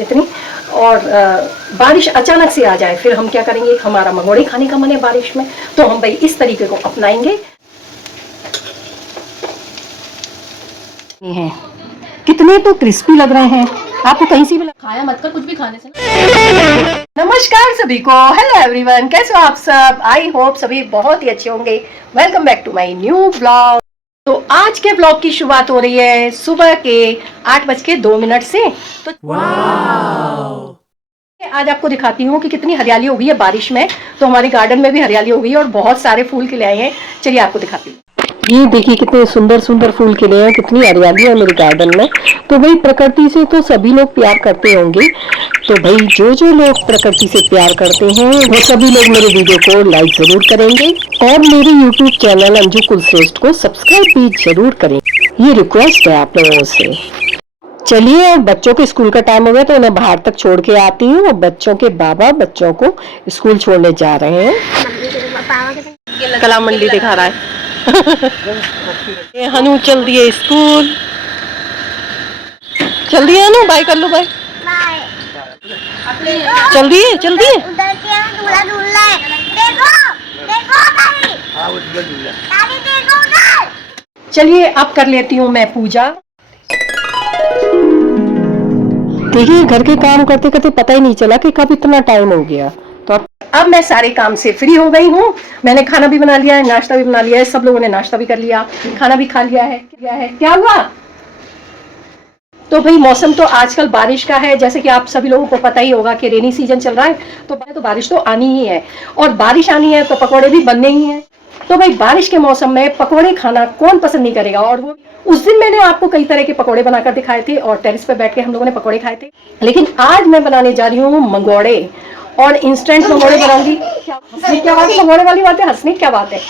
इतनी, और बारिश अचानक से आ जाए फिर हम क्या करेंगे, हमारा मंगोड़े खाने का मन है बारिश में, तो हम भाई इस तरीके को अपनाएंगे। हैं कितने तो क्रिस्पी लग रहे हैं, आपको कहीं से भी खाया मत कर कुछ भी खाने से। नमस्कार सभी को, हेलो एवरीवन, कैसे हो आप सब? आई होप सभी बहुत ही अच्छे होंगे। Welcome back to my new blog. तो आज के ब्लॉग की शुरुआत हो रही है सुबह के 8:02 से। तो आज आपको दिखाती हूँ कि कितनी हरियाली हो गई है बारिश में। तो हमारे गार्डन में भी हरियाली हो गई है और बहुत सारे फूल खिले आए हैं। चलिए आपको दिखाती हूँ। ये देखिए कितने सुंदर सुंदर फूल खिले हैं, कितनी हरियाली है मेरे गार्डन में। तो भाई प्रकृति से तो सभी लोग प्यार करते होंगे, तो भाई जो जो लोग प्रकृति से प्यार करते हैं वो सभी लोग मेरे वीडियो को लाइक जरूर करेंगे और मेरे यूट्यूब चैनल अंजू कुलश्रेष्ठ को सब्सक्राइब भी जरूर करें। ये रिक्वेस्ट है आप लोगों से। चलिए बच्चों के स्कूल का टाइम हो गया तो उन्हें बाहर तक छोड़ के आती हूँ और बच्चों के बाबा बच्चों को स्कूल छोड़ने जा रहे हैं। कला मंडी दिखा रहा है। ये हनु चल दिए स्कूल, चल दिए हनु, बाय कर लो, बाय। चल दिए चल दिए। चलिए अब कर लेती हूँ मैं पूजा। देखिए घर के काम करते करते पता ही नहीं चला कि कब इतना टाइम हो गया। तो अब मैं सारे काम से फ्री हो गई हूँ। मैंने खाना भी बना लिया है, नाश्ता भी बना लिया है, सब लोगों ने नाश्ता भी कर लिया, खाना भी खा लिया है। क्या हुआ? तो भाई मौसम तो आजकल बारिश का है, जैसे कि आप सभी लोगों को पता ही होगा कि रेनी सीजन चल रहा है, तो बारिश तो आनी ही है और बारिश आनी है तो पकौड़े भी बनने ही हैं। तो भाई बारिश के मौसम में पकौड़े खाना कौन पसंद नहीं करेगा। और वो उस दिन मैंने आपको कई तरह के पकौड़े बनाकर दिखाए थे और टेरेस पे बैठ के हम लोगों ने पकौड़े खाए थे, लेकिन आज मैं बनाने जा रही हूँ मंगोड़े और इंस्टेंट मंगोड़े बनाऊंगी। हंसने क्या बात है, मंगोड़े वाली बात है, हंसने क्या बात है?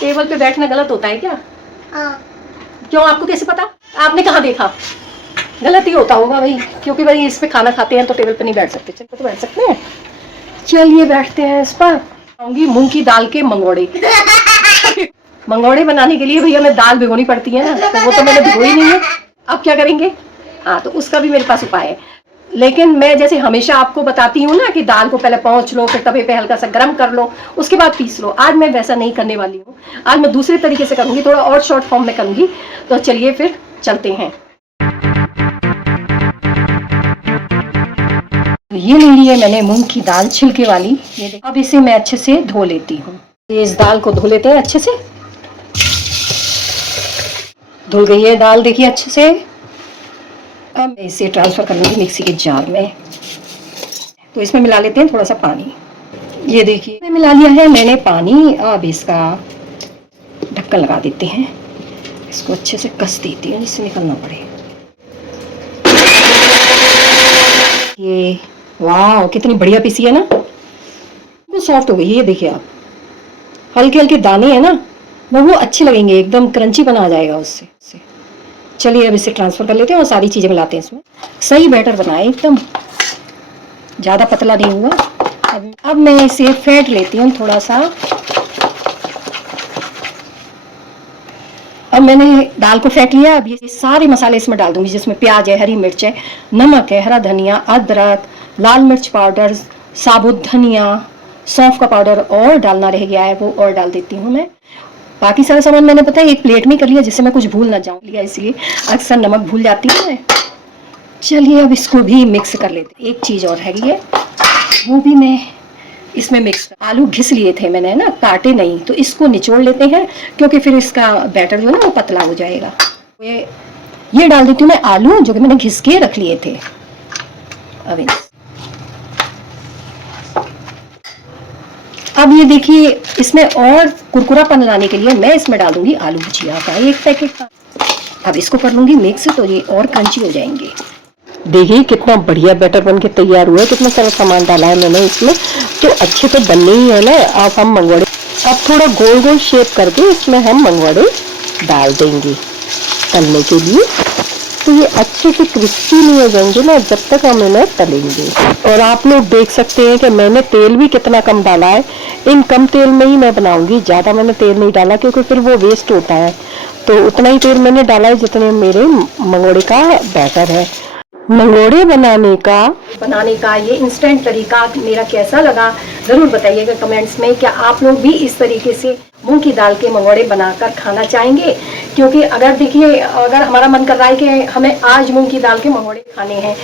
टेबल पे बैठना गलत होता है क्या? क्यों, आपको कैसे पता? आपने कहाँ देखा? गलत ही होता होगा भाई, क्योंकि भाई इस पे खाना खाते हैं तो टेबल पे नहीं बैठ सकते। चल तो बैठ सकते हैं, चलिए बैठते हैं इस पर। आऊंगी मूंग की दाल के मंगोड़े। मंगोड़े बनाने के लिए भैया मैं दाल भिगोनी पड़ती है ना, तो वो तो मैंने भिगोई नहीं है। अब क्या करेंगे? हाँ, तो उसका भी मेरे पास उपाय है, लेकिन मैं जैसे हमेशा आपको बताती हूँ ना कि दाल को पहले पहुँच लो, फिर तवे पे हल्का सा गर्म कर लो, उसके बाद पीस लो। आज मैं वैसा नहीं करने वाली हूँ, आज मैं दूसरे तरीके से करूँगी, थोड़ा और शॉर्ट फॉर्म में करूँगी। तो चलिए फिर चलते हैं। ये ले ली है मैंने मूंग की दाल छिलके वाली। ये अब इसे मैं अच्छे से धो लेती हूँ। इस दाल को धो लेते हैं अच्छे से। धुल गई है दाल, देखिए अच्छे से। अब इसे ट्रांसफर कर लूँगी मिक्सी के जार में। तो इसमें मिला लेते हैं थोड़ा सा पानी। ये देखिए मिला लिया है मैंने पानी। अब इसका ढक्कन लगा देते हैं, इसको अच्छे से कस देती हूँ जिससे निकलना पड़े। ये वाह कितनी बढ़िया पीसी है ना, वो सॉफ्ट हो गई है। ये देखिए आप, हल्के हल्के दाने हैं ना, वो अच्छे लगेंगे, एकदम क्रंची बना जाएगा उससे। चलिए अब इसे ट्रांसफर कर लेते हैं और सारी चीजें मिलाते हैं इसमें। सही बैटर बनाए, एकदम ज्यादा पतला नहीं हुआ। अब मैं इसे फेंट लेती हूँ थोड़ा सा। अब मैंने दाल को फेंट लिया। अब ये सारे मसाले इसमें डाल दूंगी, जिसमें प्याज है, हरी मिर्च है, नमक है, हरा धनिया, अदरक, लाल मिर्च पाउडर, साबुत धनिया, सौंफ का पाउडर और डालना रह गया है, वो और डाल देती हूँ मैं। बाकी सारा सामान मैंने पता है एक प्लेट में कर लिया, जिससे मैं कुछ भूल ना जाऊँ लिया, इसलिए अक्सर नमक भूल जाती हूँ मैं। चलिए अब इसको भी मिक्स कर लेते हैं। एक चीज़ और हैगी है, वो भी मैं इसमें मिक्स। आलू घिस लिए थे मैंने ना, काटे नहीं, तो इसको निचोड़ लेते हैं, क्योंकि फिर इसका बैटर जो है ना वो पतला हो जाएगा। ये डाल देती हूँ मैं आलू जो कि मैंने घिस के रख लिए थे। अब ये देखिए इसमें और कुरकुरापन लाने के लिए मैं इसमें डाल दूंगी आलू भुजिया का एक पैकेट का। अब इसको कर लूंगी मिक्स, तो ये और क्रंची हो जाएंगे। देखिए कितना बढ़िया बैटर बन के तैयार हुआ है, कितना सारा सामान डाला है मैंने इसमें, तो अच्छे तो बनने ही है ना। अब हम मंगोड़े अब थोड़ा गोल गोल शेप करके इसमें हम मंगोड़े डाल देंगे तलने के लिए। तो ये अच्छे से क्रिस्पी नहीं हो जाएंगे ना जब तक हम इन्हें तलेंगे। और आप लोग देख सकते हैं कि मैंने तेल भी कितना कम डाला है। इन कम तेल में ही मैं बनाऊंगी, ज़्यादा मैंने तेल नहीं डाला क्योंकि फिर वो वेस्ट होता है। तो उतना ही तेल मैंने डाला है जितने मेरे मंगोड़े का बैटर है। मंगोड़े बनाने का ये इंस्टेंट तरीका मेरा कैसा लगा ज़रूर बताइएगा कमेंट्स में। क्या आप लोग भी इस तरीके से मूंग की दाल के मंगोड़े बनाकर खाना चाहेंगे? क्योंकि अगर देखिए, अगर हमारा मन कर रहा है कि हमें आज मूंग की दाल के मंगोड़े खाने हैं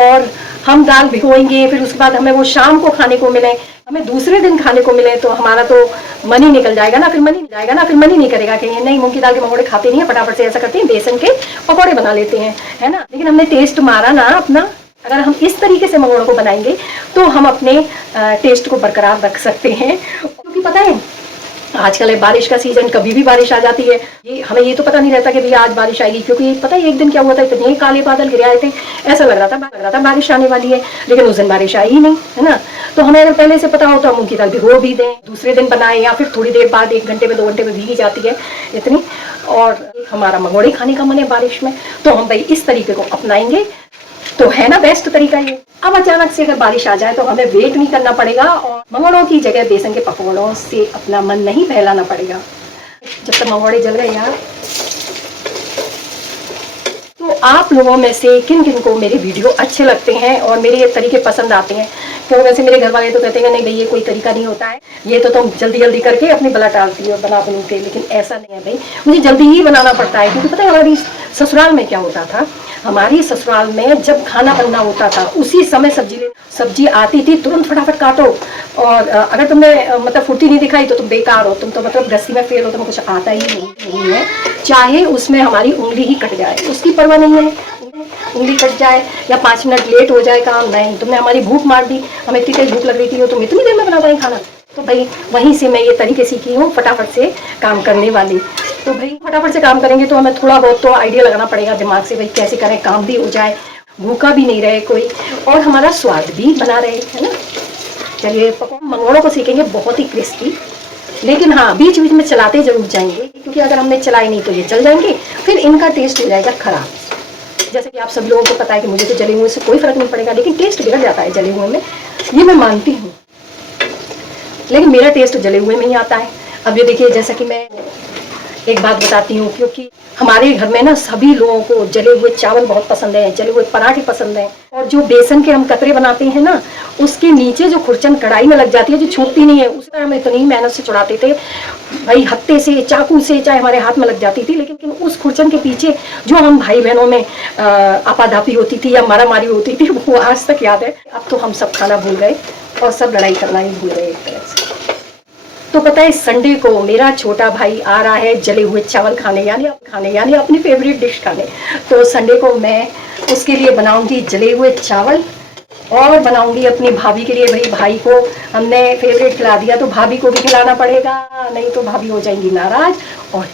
और हम दाल भिगोएंगे, फिर उसके बाद हमें वो शाम को खाने को मिले, हमें दूसरे दिन खाने को मिले, तो हमारा तो मन ही निकल जाएगा ना, फिर मन ही नहीं करेगा कि नहीं, मूंग की दाल के मंगोड़े खाते नहीं है, फटाफट से ऐसा करते हैं बेसन के पकौड़े बना लेते हैं, है ना। लेकिन हमने टेस्ट मारा ना अपना। अगर हम इस तरीके से मंगोड़ों को बनाएंगे तो हम अपने टेस्ट को बरकरार रख सकते हैं। क्योंकि पता है आजकल है बारिश का सीजन, कभी भी बारिश आ जाती है। ये हमें ये तो पता नहीं रहता कि भैया आज बारिश आएगी, क्योंकि पता है एक दिन क्या हुआ था, इतने काले बादल गिर आए थे, ऐसा लग रहा था बारिश आने वाली है, लेकिन उस दिन बारिश आई ही नहीं, है ना। तो हमें अगर पहले से पता हो तो मूंग की दाल भिगो भी दें, दूसरे दिन बनाए, या फिर थोड़ी देर बाद 1 घंटे में 2 घंटे में भीगी जाती है इतनी, और हमारा मंगोड़े खाने का मन है बारिश में, तो हम भाई इस तरीके को अपनाएंगे, तो है ना बेस्ट तरीका ये। अब अचानक से अगर बारिश आ जाए तो हमें वेट नहीं करना पड़ेगा, और मंगोड़ों की जगह बेसन के पकौड़ों से अपना मन नहीं बहलाना पड़ेगा। जब तक मंगोड़े जल गए यार, तो आप लोगों में से किन किन को मेरे वीडियो अच्छे लगते हैं और मेरे ये तरीके पसंद आते हैं? क्योंकि वैसे मेरे घर वाले तो कहते हैं नहीं भाई ये कोई तरीका नहीं होता है, ये तो तुम जल्दी जल्दी करके अपनी बला टालती हो बना बनू के, लेकिन ऐसा नहीं है भाई, मुझे जल्दी ही बनाना पड़ता है। क्योंकि पता है हमारी ससुराल में क्या होता था, हमारी ससुराल में जब खाना बनना होता था उसी समय सब्जी आती थी, तुरंत फटाफट काटो, और अगर तुमने मतलब फुर्ती नहीं दिखाई तो तुम बेकार हो, तुम तो मतलब गस्ती में फेल हो, तुम्हें कुछ आता ही नहीं है, चाहे उसमें हमारी उंगली ही कट जाए, उसकी परवाह नहीं है, उंगली कट जाए या 5 मिनट लेट हो जाए काम, नहीं, तुमने हमारी भूख मार दी, हमें इतनी तेज भूख लग रही थी और तुम इतनी देर में बना पाए खाना। तो भाई वहीं से मैं ये तरीके सीखी हूँ फटाफट से काम करने वाली। तो भाई फटाफट से काम करेंगे तो हमें थोड़ा बहुत तो आइडिया लगाना पड़ेगा दिमाग से, भाई कैसे करें काम भी हो जाए, भूखा भी नहीं रहे कोई, और हमारा स्वाद भी बना रहे, है ना। चलिए मंगोड़ों को सीखेंगे बहुत ही क्रिस्पी, लेकिन हाँ बीच बीच में चलाते जरूर जाएंगे, क्योंकि अगर हमने चलाई नहीं तो ये जल जाएंगे, फिर इनका टेस्ट हो जाएगा खराब। जैसे कि आप सब लोगों को पता है कि मुझे तो जले हुए से कोई फर्क नहीं पड़ेगा, लेकिन टेस्ट बिगड़ जाता है जले हुए में, ये मैं मानती हूँ, लेकिन मेरा टेस्ट जले हुए में ही आता है। अब ये देखिए, जैसा कि मैं एक बात बताती हूँ, क्योंकि हमारे घर में ना सभी लोगों को जले हुए चावल बहुत पसंद है, जले हुए पराठे पसंद हैं, और जो बेसन के हम कतरे बनाते हैं ना, उसके नीचे जो खुरचन कढ़ाई में लग जाती है, जो छूटती नहीं है, उस पर हम इतनी मेहनत से चढ़ाते थे भाई, हत्थे से चाकू से चाहे हमारे हाथ में लग जाती थी, लेकिन उस खुरचन के पीछे जो हम भाई बहनों में आपाधापी होती थी या मारामारी होती थी, वो आज तक याद है। अब तो हम सब खाना भूल गए और सब लड़ाई करना ही भूल गए एक तरह से। तो पता है संडे को मेरा छोटा भाई आ रहा है जले हुए चावल खाने, यानी अपनी फेवरेट डिश खाने। तो संडे को मैं उसके लिए बनाऊंगी जले हुए चावल, और बनाऊंगी अपनी भाभी के लिए। भाई को हमने फेवरेट खिला दिया तो भाभी को भी खिलाना पड़ेगा, नहीं तो भाभी हो जाएंगी नाराज, और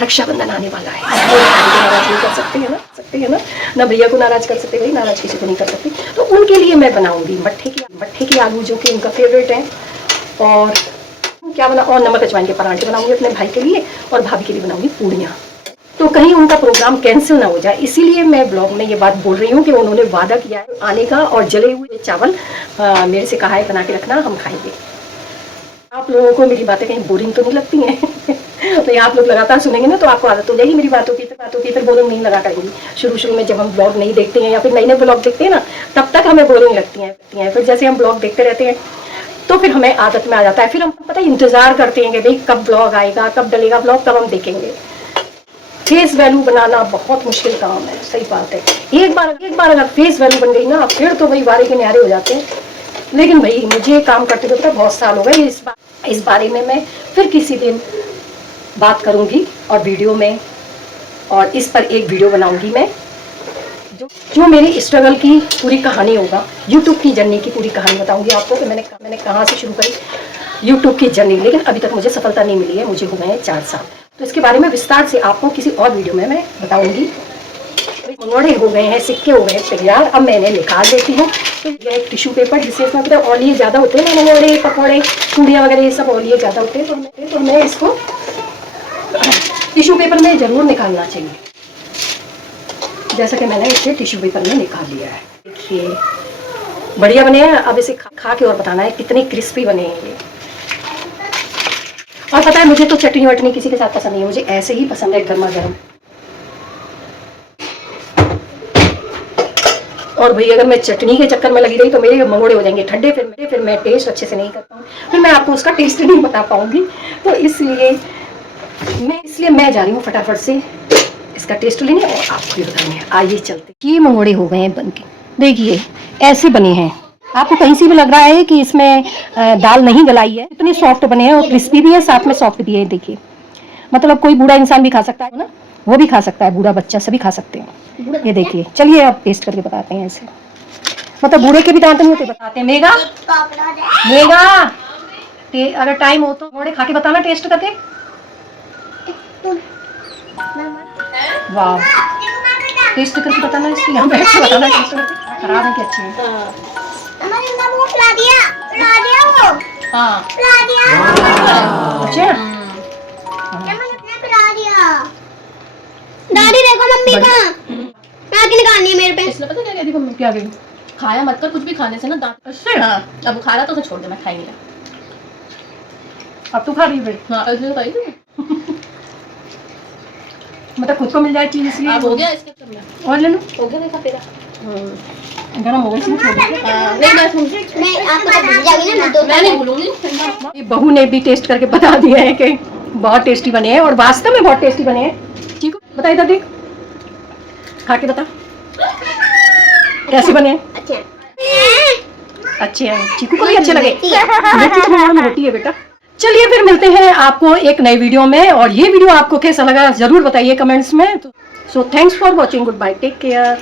रक्षाबंधन आने वाला है, नाराज नहीं कर सकते है ना भैया को नाराज कर सकते, भाई नाराज किसी को नहीं कर सकते। तो उनके लिए मैं बनाऊंगी मट्ठे की आलू, जो कि उनका फेवरेट है, और क्या बना, और नमक अजवाइन के पराठे बनाऊंगी अपने भाई के लिए, और भाभी के लिए बनाऊंगी पूड़ियाँ। तो कहीं उनका प्रोग्राम कैंसिल ना हो जाए, इसीलिए मैं ब्लॉग में ये बात बोल रही हूँ कि उन्होंने वादा किया है आने का, और जले हुए चावल मेरे से कहा है बना के रखना, हम खाएंगे। आप लोगों को मेरी बातें कहीं बोरिंग तो नहीं लगती हैं? तो आप लोग लगातार सुनेंगे ना तो आपको आदत हो जाएगी मेरी बातों की, फिर बोरिंग नहीं लगा करेंगी। शुरू में जब हम ब्लॉग नहीं देखते हैं या फिर नए ब्लॉग देखते हैं ना, तब तक हमें बोरिंग लगती हैं। फिर जैसे हम ब्लॉग देखते रहते हैं तो फिर हमें आदत में आ जाता है, फिर हम पता है इंतजार करते हैं कि भाई कब ब्लॉग आएगा, कब डलेगा ब्लॉग, कब हम देखेंगे। फेस वैल्यू बनाना बहुत मुश्किल काम है, सही बात है। एक बार अगर फेस वैल्यू बन गई ना, फिर तो भाई वारे के न्यारे हो जाते हैं। लेकिन भाई मुझे काम करते करते बहुत साल हो गए, इस बारे में मैं फिर किसी दिन बात करूंगी और वीडियो में, और इस पर एक वीडियो बनाऊंगी मैं, जो मेरी स्ट्रगल की पूरी कहानी होगा, यूट्यूब की जर्नी की पूरी कहानी बताऊंगी आपको कि मैंने कहाँ से शुरू करी यूट्यूब की जर्नी, लेकिन अभी तक मुझे सफलता नहीं मिली है, मुझे हो गए हैं 4 साल। तो इसके बारे में विस्तार से आपको किसी और वीडियो में मैं बताऊंगी। मंगोड़े हो गए हैं, सिक्के हो गए हैं तैयार, अब मैं इन्हें निकाल देती हूँ। तो यह एक टिश्यू पेपर, जिससे इसमें पता ऑलिये ज़्यादा होते हैं ना, मंगोड़े पकौड़े पूड़ियाँ वगैरह ये सब ऑलिये ज़्यादा होते हैं, तो हमें इसको टिश्यू पेपर में ज़रूर निकालना चाहिए, जैसा कि मैंने इसे टिश्यू पेपर में निकाल लिया है। देखिए बढ़िया बने हैं। अब इसे खा के और बताना है कितने क्रिस्पी बने हैं ये। और पता है मुझे तो चटनी वटनी किसी के साथ पसंद नहीं है, मुझे ऐसे ही पसंद है गर्मा गर्म। और भाई अगर मैं चटनी के चक्कर में लगी रही तो मेरे मंगोड़े हो जाएंगे ठंडे, फिर मैं टेस्ट अच्छे से नहीं कर पाऊंगी, फिर मैं आपको उसका टेस्ट नहीं बता पाऊंगी। तो इसलिए मैं जा रही हूँ फटाफट से इसका टेस्ट लेने और आपको भी बताएंगे। आइए चलते। ये मंगोड़े हो गए हैं बन के, देखिए ऐसे बने हैं। आपको कहीं से भी लग रहा है कि इसमें दाल नहीं गलाई है, इतने सॉफ्ट बने हैं और क्रिस्पी भी है, साथ में सॉफ्ट भी है। देखिए मतलब कोई बूढ़ा इंसान भी खा सकता है ना, वो भी खा सकता है, बूढ़ा बच्चा सभी खा सकते हैं। ये देखिए, चलिए अब टेस्ट करके बताते हैं ऐसे। मतलब बूढ़े के भी दांत नहीं होते, बताते हैं। मेगा अगर टाइम हो तो थोड़े खा के बताना टेस्ट करके। वाह, टेस्ट करके बताना, इसलिए यहाँ बैठ के बताना टेस्ट करके। खराब है कि अच्छे हैं? अच्छे हैं? दादी देखो मम्मी कहाँ आके निकालनी है मेरे पे। इसलिए पता क्या कहती मम्मी, क्या गई? खाया मत कर कुछ भी खाने से ना दांत। अच्छे? हाँ, अब खा रहा तो उसे छोड़ दे, मैं खाई नहीं रहा। अब तू खा रही है? हाँ, ऐसे खाई थी। मतलब खुद को मिल जाए चीज इसलिए। अब हो गया इसके चक्कर में। और ले लो, हो गया देखा तेरा। गरम हो गई इसमें छोड़ दो। नहीं मैं आपको तो भूल जाओगी ना तो मैं नहीं भूलूंगी। ये बहू ने भी टेस्ट करके बता दिया है कि बहुत टेस्टी बने हैं और वास्तव में बहुत टेस्टी बने हैं। ठीक है, बता इधर देख, खा के बता कैसे बने हैं। अच्छे हैं, चीकू को भी अच्छे लगे। रोटी तो हमारी रोटी है बेटा। चलिए फिर मिलते हैं आपको एक नए वीडियो में, और ये वीडियो आपको कैसा लगा जरूर बताइए कमेंट्स में। So thanks for watching, good bye, take care.